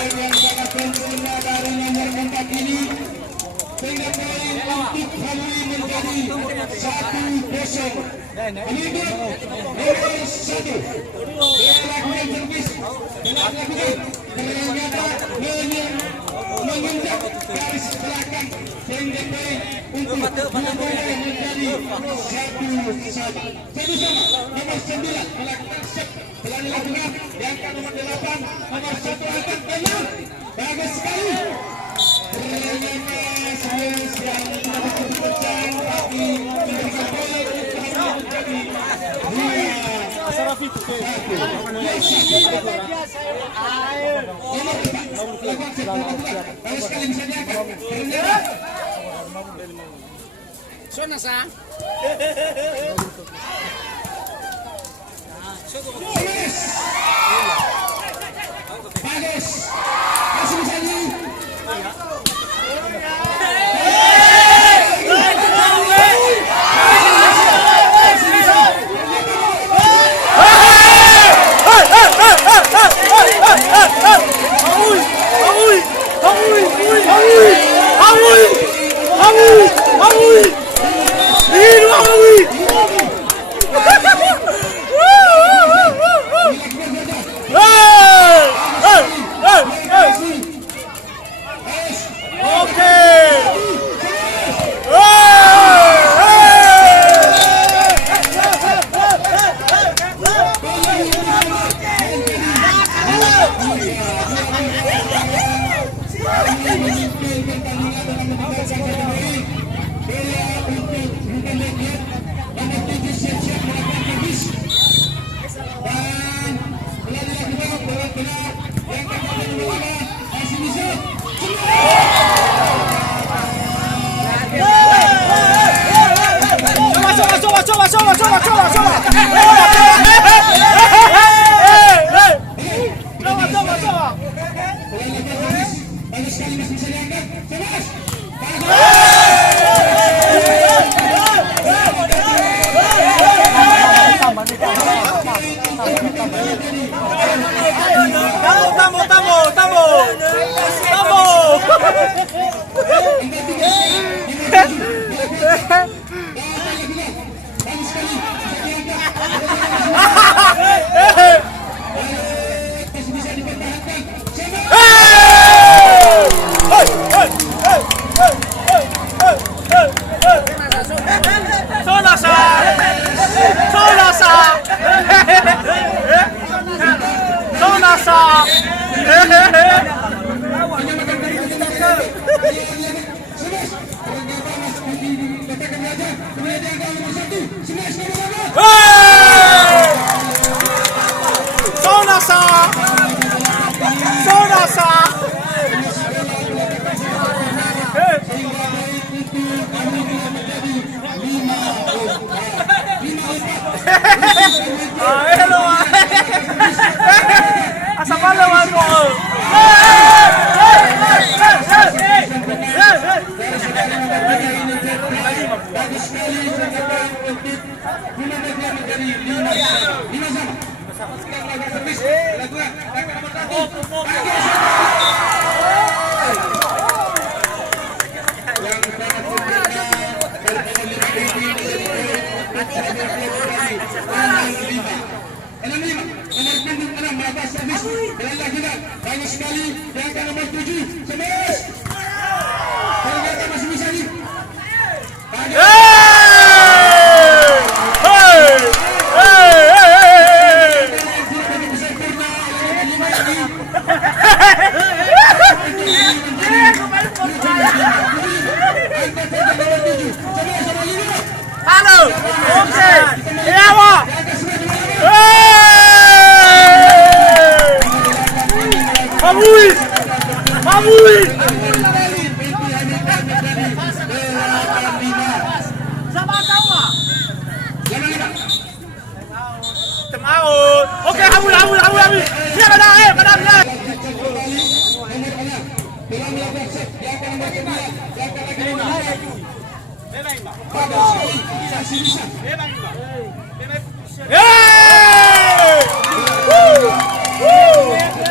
poin yang sangat sempurna dari nomor 4 ini, sehingga poin untuk Hamuli menjadi 1-0. Ini nomor 1. Dia lakukan servis, ternyata menginjak garis belakang, sehingga poin untuk Hamuli menjadi 1-1. Nomor 9 melakukan set. Telah dilakukan yang nomor 8, nomor 1 angkat tenang. Bagus sekali. Ternyata Swiss yang tidak dipecah, tapi memberikan poin menjadi 2-1. Bagus sekali bisa diangkat. Suena sa. Bagus. Masih bisa di. Bagus sekali yang nomor 7 Semes. Ternyata masih bisa di. Halo. Oke. Iya, Pak. Hamuli. Sama tahu ah? Temaut. Oke, Hamuli. Siap ada, kadang.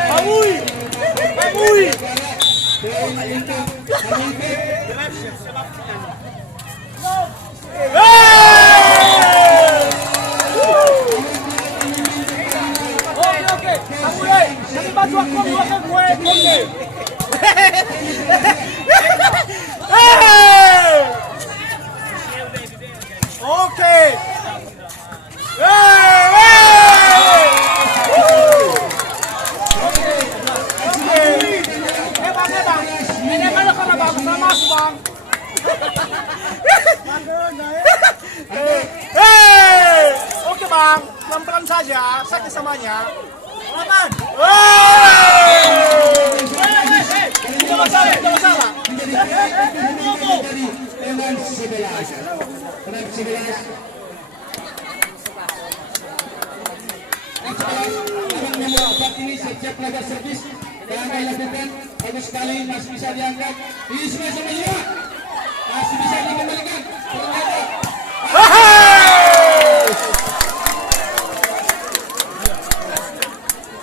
Hamuli. Maui. Poin untuk Hamilton. Oke. Hamulai. Kami bantu aku buatkan gue. Oke. Bang. Ini kalau karena bagus sama aku, Bang. Oke, Bang. Pelan-pelan saja. Sakit samanya. Pelan. Tidak masalah, tidak masalah. Dengan 11. Nomor 4 ini setiap laga servis yang dilakukan bagus sekali, masih bisa diangkat. Ini sudah sama juga, masih bisa dikembalikan.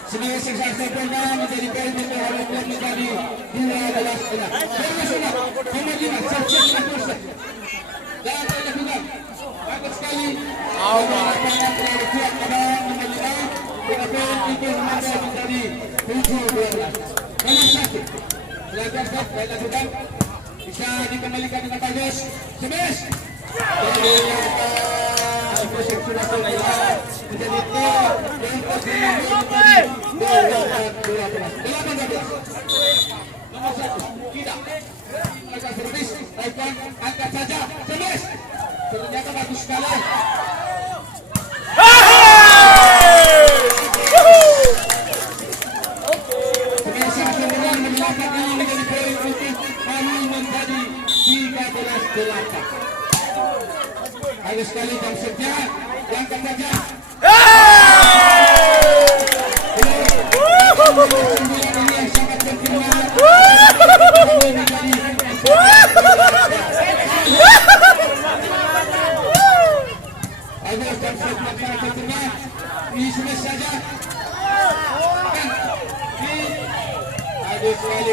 Sebagai sukses program menjadi poin untuk Hamilton menjadi 12 bola. Bermasalah nomor 5 Sergio Lacoste. Dan dilakukan bagus sekali. Kuat pada nomor 5. Dengan poin untuk Hamilton menjadi 7-12. Nomor 1 Lacoste dilakukan bisa dikembalikan dengan bagus. 11. Menjadi nomor 1 tidak mereka servis baikkan angkat saja 11 ternyata bagus sekali. Biasa kemudian mendapat ini menjadi poin untuk kami menjadi 13-8. Bagus sekali dan setia angkat saja.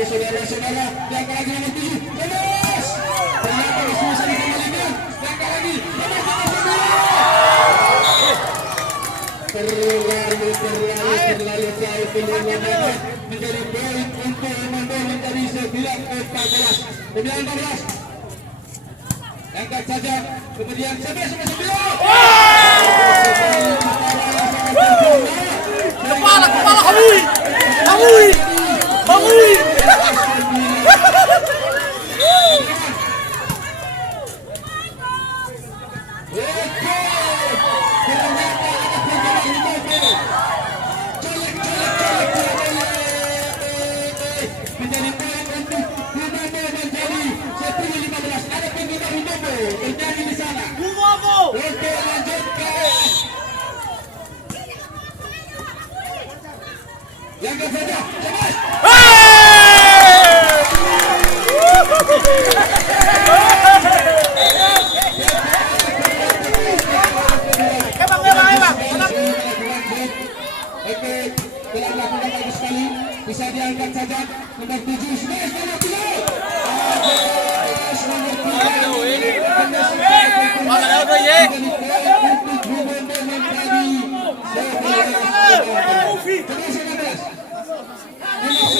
Saudara-saudara yang lagi nomor 7 lepas ternyata masih bisa dikembalikan yang lagi terlalu jauh pilihannya menjadi poin untuk Armando menjadi 9-14 angkat saja kemudian 11-9 kepala Hamui menjadi poin untuk Armando menjadi 10-15 ada pengguna Armando terjadi di sana. Oke lanjutkan yang saja bisa diangkat saja nomor 7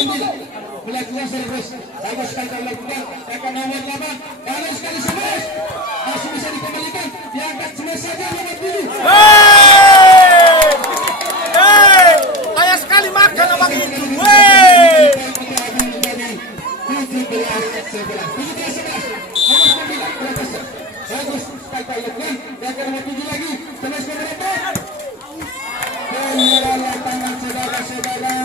nomor melakukan servis bagus sekali melakukan akan nomor 8 bagus sekali servis masih bisa dikembalikan diangkat servis saja nomor 7 banyak sekali makan abang itu bagus sekali lakukan diangkat nomor 7 lagi servis nomor 8 tangan saudara-saudara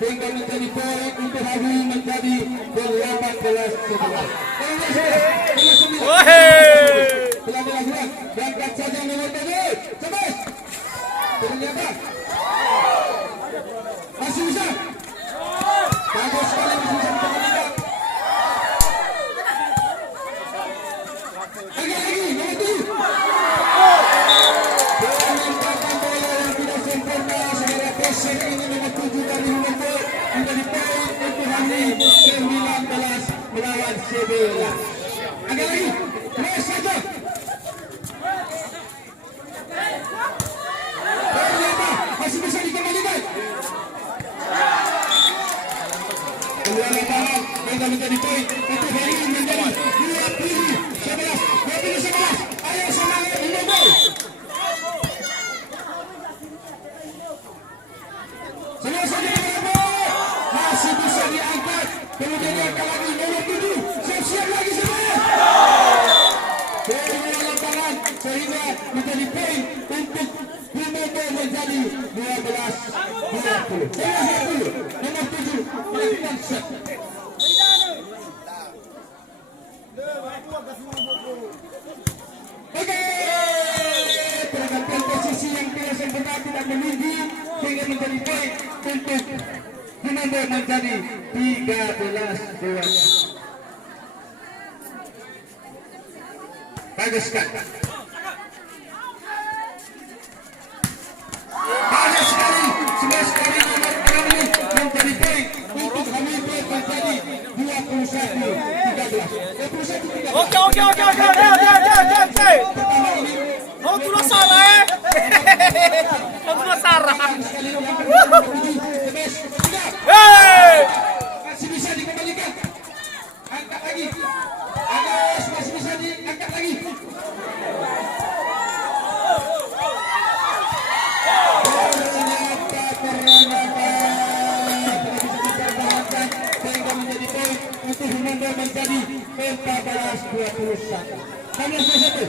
hingga menjadi poin untuk Hawi menjadi 18-11. Berangkat saja nomor 7 sebes ternyata masih bisa bagus sekali masih bisa dikembalikan lagi nomor 7 ini nomor 7 dari Humboldt menjadi poin untuk Hamdi Sebela. Agak lagi. Terus saja. Ternyata masih bisa dikembalikan. Kedua lapangan yang menjadi poin untuk hari ini menjadi 20-11. Ayo semangat Indonesia. Semua saja masih bisa diangkat. Kemudian diangkat lagi nomor 7. Siap-siap lagi semua. Kedua lapangan sehingga menjadi poin untuk Indonesia menjadi 12-20. Nomor 7 melakukan set. Oke, pergerakan posisi yang tidak sempurna tidak menunggu sehingga menjadi poin untuk Indonesia menjadi 13-12. Bagus sekali. Banyak sekali, semua sekali nomor 6 ini menjadi poin untuk Hamid menjadi 21-13. 21-13. Oke. Mau tulah Sarah Mau tulah Sarah. Masih bisa dikembalikan. Angkat lagi. Agus masih bisa diangkat lagi. Untuk Hinanda menjadi 14-21. Nomor 1.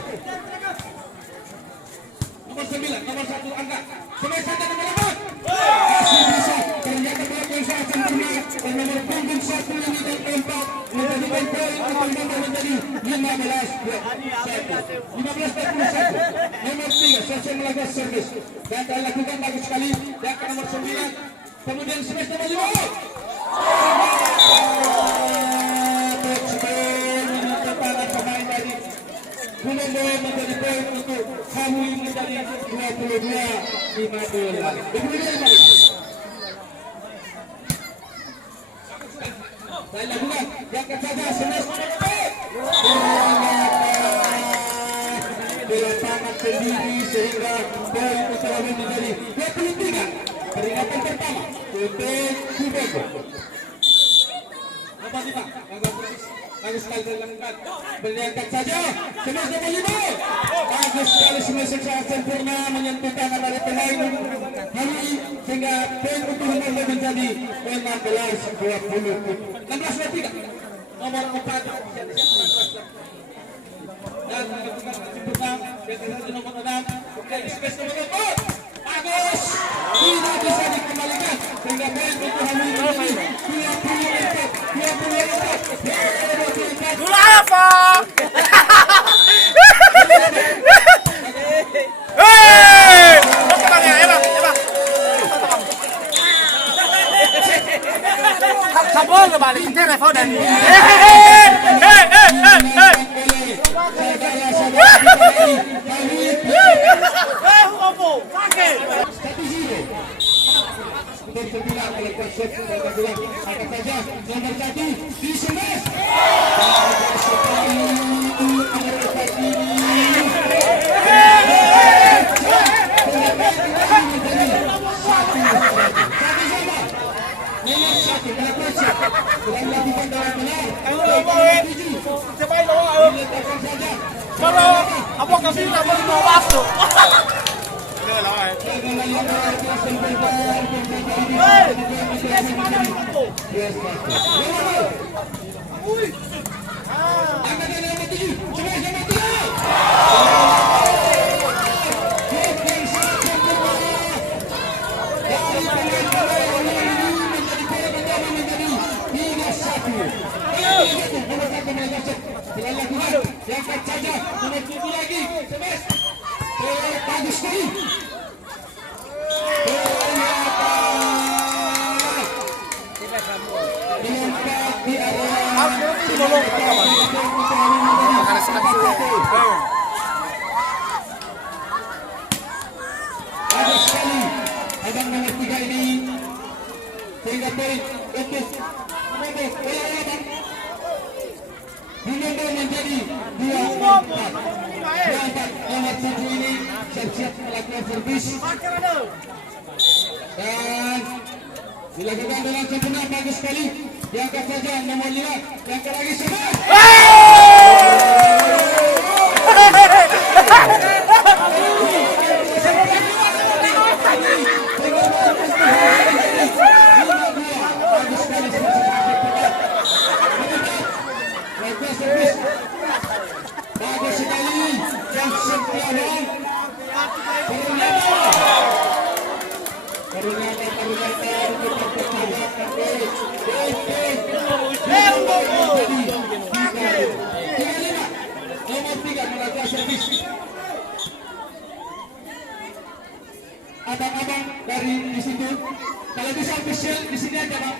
Nomor 9, nomor 1 angka. Semua saja nomor 8. Masih bisa. Ternyata melakukan saat sempurna. Dan nomor punggung 1 yang tidak keempat. Menjadikan poin untuk Hinanda menjadi 15-21. 15-21. Nomor 3, Sosok melakukan servis. Dan telah lakukan bagus sekali. Dan ke nomor 9. Kemudian smash nomor 5. Hinanda menjadi poin untuk Hamui menjadi 22-15. Saya lakukan yang ketiga semester di lapangan sendiri sehingga poin untuk Hamui menjadi 23. Peringatan pertama untuk Kubeko. Nomor 5 bagus sekali dilakukan. Berliangkat saja. Semua nomor 5. Bagus sekali semua secara sempurna menyentuh tangan dari pemain Hamui sehingga poin untuk Hinanda menjadi 16-20. 16-23. Nomor 4. Dan melakukan sempurna. Biasanya nomor 6. Oke, space nomor 4. Bagus. Tidak bisa dikembalikan sehingga poin untuk Hamui menjadi 24. Dulu apa? Sabol kembali ke level dan kalau apa kasih nama mau masuk. Diangkat saja nomor 7 lagi. Semes. Bagus sekali. Di area bagus sekali. Abang nomor 3 ini sehingga poin untuk nomor menjadi 2-4. Nomor 7 ini siap-siap melakukan servis dan dilakukan dengan sempurna, bagus sekali. Diangkat saja nomor 5, diangkat lagi semua. Bagus sekali dan sempurna. Abang-abang dari di situ, kalau bisa official di sini aja bang,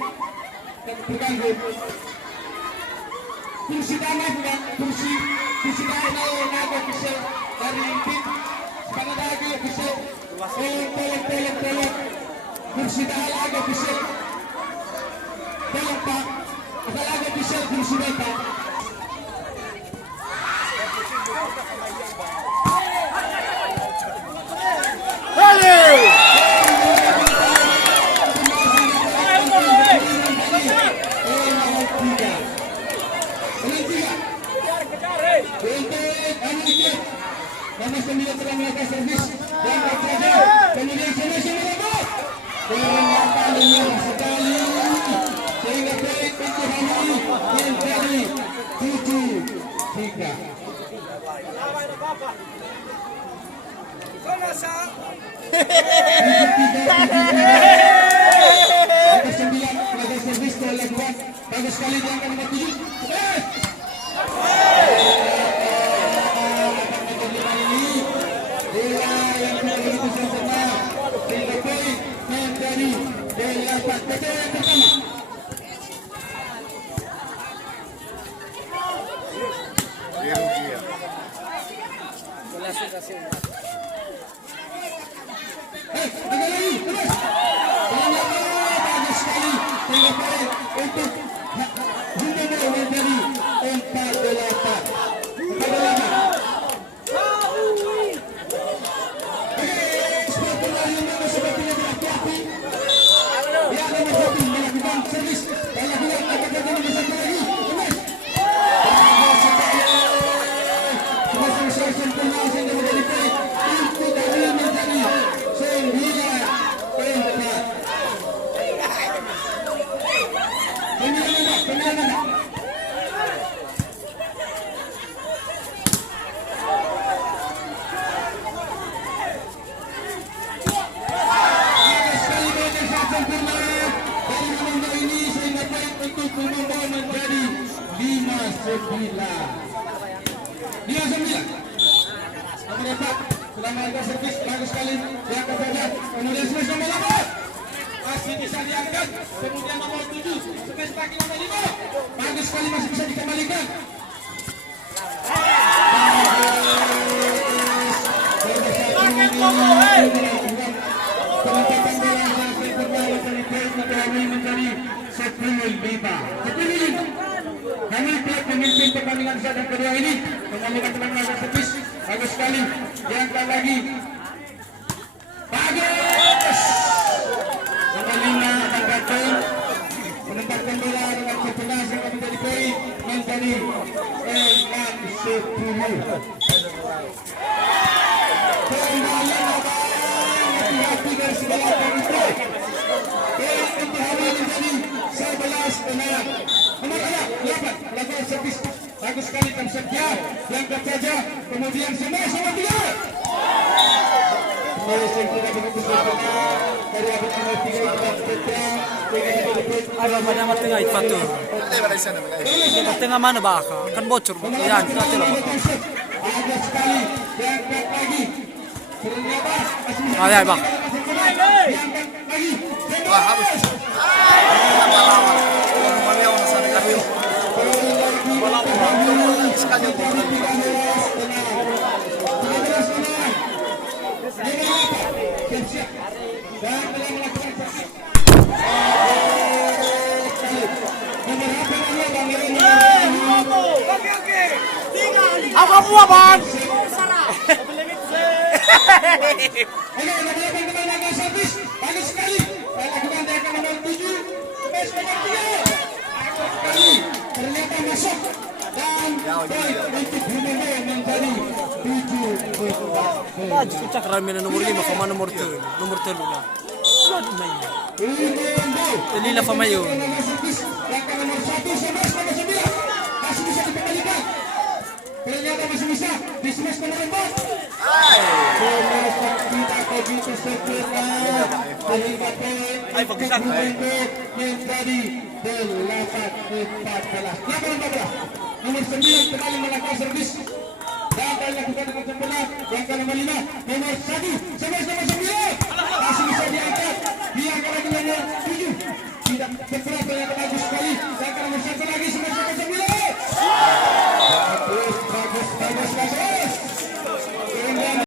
terganggu. Kursi tanah bukan kursi tanah official dari tim, karena lagi official. Tolong. Kursi tanah lagi official. Tolong pak, ada lagi official kursi tanah. Nomor 9 telah melakukan servis dan berjaga, kemudian sama-sama ternyata sekali sehingga poin untuk Hamil menjadi 7-3. Nomor 9 melakukan servis telah dilakukan, bagus sekali diangkat nomor 7. Dia 9. Nomor 4 sudah melakukan servis, bagus sekali diangkat saja. Kemudian servis nomor 8 masih bisa diangkat. Kemudian nomor 7 servis kaki nomor 5 bagus sekali, masih bisa dikembalikan. Menjadi 10-5. Kami telah memimpin pertandingan sedang kedua ini. Mengambilkan teman melakukan servis, bagus sekali diangkat lagi, bagus. Nomor 5 akan datang menempatkan bola dengan sempurna sehingga menjadi poin menjadi 6-10. Kembali hati-hati dari segala kondisi. Poin untuk hari menjadi 11-6. Nomor 8 melakukan servis, bagus sekali jam setia diangkat saja, kemudian semua 3. Ada pada tengah itu fatur. Di tengah mana baka? Kan bocor. Ya, kita telah. Ada sekali diangkat lagi. Ternyata ya, Bang. Wah, habis. Apa buah bang? Oke, lakukan kembali langkah servis. Bagus sekali. Lakukan dia akan nomor 7. Bes nomor 3. Ternyata masuk. Dan poin untuk Brunei menjadi 7. Ah, justru cak rame nomor 5 sama nomor 3. Nomor 3 lah. Waduh main. Lila Famayo. Langkah servis. Langkah nomor 1. Semes nomor 9. Masih bisa dikembalikan. Ternyata masih bisa. Di smash nomor 4. Tidak begitu segera sehingga poin menjadi 8-14. Nomor 9 kembali melakukan servis dan dilakukan dengan sempurna. Langkah nomor 5 nomor 1 semes nomor 9 masih bisa diangkat lagi nomor 7 tidak bergerak